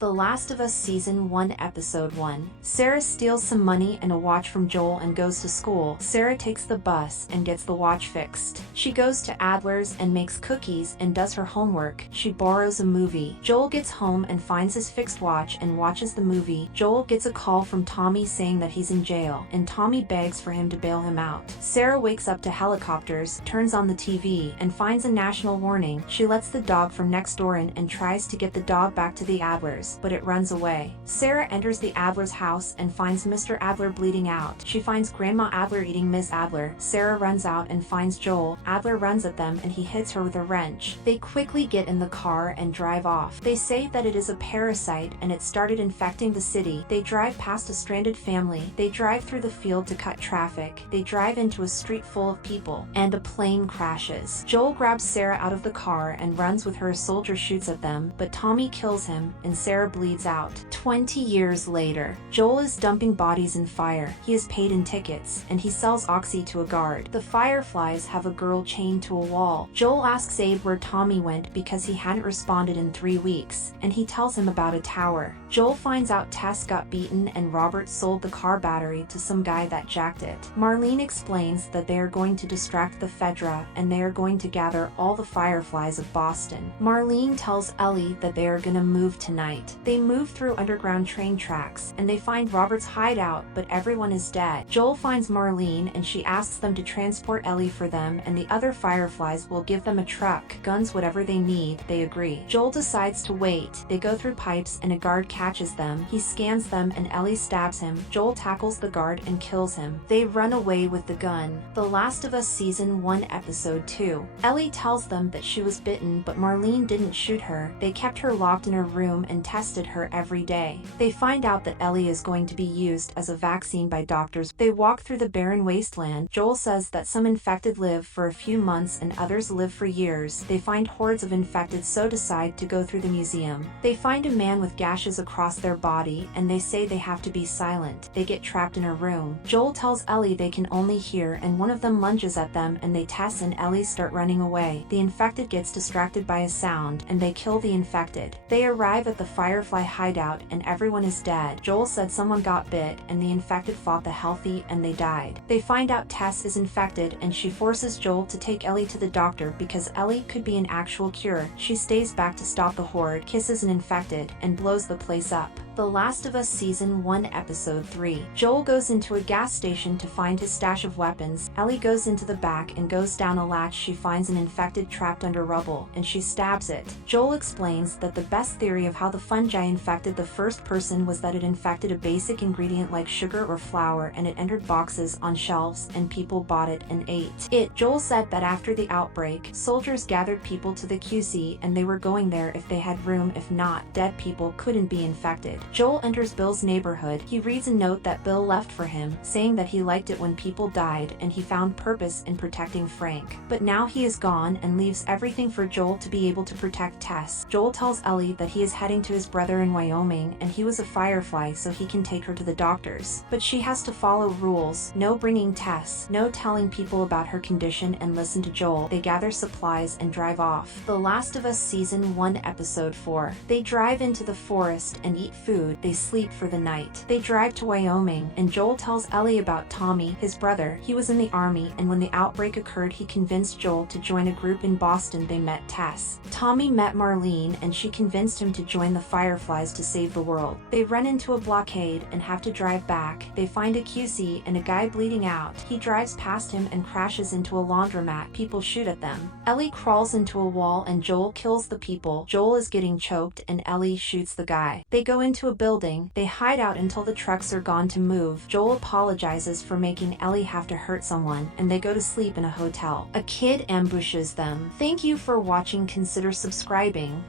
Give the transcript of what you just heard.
The Last of Us Season 1 Episode 1. Sarah steals some money and a watch from Joel and goes to school. Sarah takes the bus and gets the watch fixed. She goes to Adler's and makes cookies and does her homework. She borrows a movie. Joel gets home and finds his fixed watch and watches the movie. Joel gets a call from Tommy saying that he's in jail, and Tommy begs for him to bail him out. Sarah wakes up to helicopters, turns on the TV, and finds a national warning. She lets the dog from next door in and tries to get the dog back to the Adlers, but it runs away. Sarah enters the Adler's house and finds Mr. Adler bleeding out. She finds Grandma Adler eating Miss Adler. Sarah runs out and finds Joel. Adler runs at them and he hits her with a wrench. They quickly get in the car and drive off. They say that it is a parasite and it started infecting the city. They drive past a stranded family. They drive through the field to cut traffic. They drive into a street full of people, and a plane crashes. Joel grabs Sarah out of the car and runs with her. A soldier shoots at them, but Tommy kills him and Sarah bleeds out. 20 years later, Joel is dumping bodies in fire. He is paid in tickets, and he sells oxy to a guard. The Fireflies have a girl chained to a wall. Joel asks Abe where Tommy went because he hadn't responded in 3 weeks, and he tells him about a tower. Joel finds out Tess got beaten and Robert sold the car battery to some guy that jacked it. Marlene explains that they are going to distract the Fedra and they are going to gather all the Fireflies of Boston. Marlene tells Ellie that they are gonna move tonight. They move through underground train tracks, and they find Robert's hideout, but everyone is dead. Joel finds Marlene and she asks them to transport Ellie for them, and the other Fireflies will give them a truck, guns, whatever they need. They agree. Joel decides to wait. They go through pipes and a guard catches them. He scans them and Ellie stabs him. Joel tackles the guard and kills him. They run away with the gun. The Last of Us Season 1 Episode 2. Ellie tells them that she was bitten, but Marlene didn't shoot her. They kept her locked in her room and tested her every day. They find out that Ellie is going to be used as a vaccine by doctors. They walk through the barren wasteland. Joel says that some infected live for a few months and others live for years. They find hordes of infected, so decide to go through the museum. They find a man with gashes across their body and they say they have to be silent. They get trapped in a room. Joel tells Ellie they can only hear, and one of them lunges at them and they Tess and Ellie start running away. The infected gets distracted by a sound and they kill the infected. They arrive at the Firefly hideout and everyone is dead. Joel said someone got bit and the infected fought the healthy and they died. They find out Tess is infected and she forces Joel to take Ellie to the doctor because Ellie could be an actual cure. She stays back to stop the horde, kisses an infected, and blows the place up. The Last of Us Season 1 Episode 3. Joel goes into a gas station to find his stash of weapons. Ellie goes into the back and goes down a latch. She finds an infected trapped under rubble, and she stabs it. Joel explains that the best theory of how the fungi infected the first person was that it infected a basic ingredient like sugar or flour, and it entered boxes on shelves and people bought it and ate it. Joel said that after the outbreak, soldiers gathered people to the QC and they were going there if they had room. If not, dead people couldn't be infected. Joel enters Bill's neighborhood. He reads a note that Bill left for him, saying that he liked it when people died and he found purpose in protecting Frank. But now he is gone and leaves everything for Joel to be able to protect Tess. Joel tells Ellie that he is heading to his brother in Wyoming and he was a Firefly so he can take her to the doctors. But she has to follow rules. No bringing Tess, no telling people about her condition, and listen to Joel. They gather supplies and drive off. The Last of Us Season 1 Episode 4. They drive into the forest and eat food. They sleep for the night. They drive to Wyoming and Joel tells Ellie about Tommy, his brother. He was in the army and when the outbreak occurred he convinced Joel to join a group in Boston. They met Tess. Tommy met Marlene and she convinced him to join the Fireflies to save the world. They run into a blockade and have to drive back. They find a QC and a guy bleeding out. He drives past him and crashes into a laundromat. People shoot at them. Ellie crawls into a wall and Joel kills the people. Joel is getting choked and Ellie shoots the guy. They go into a building. They hide out until the trucks are gone to move. Joel apologizes for making Ellie have to hurt someone, and they go to sleep in a hotel. A kid ambushes them. Thank you for watching. Consider subscribing.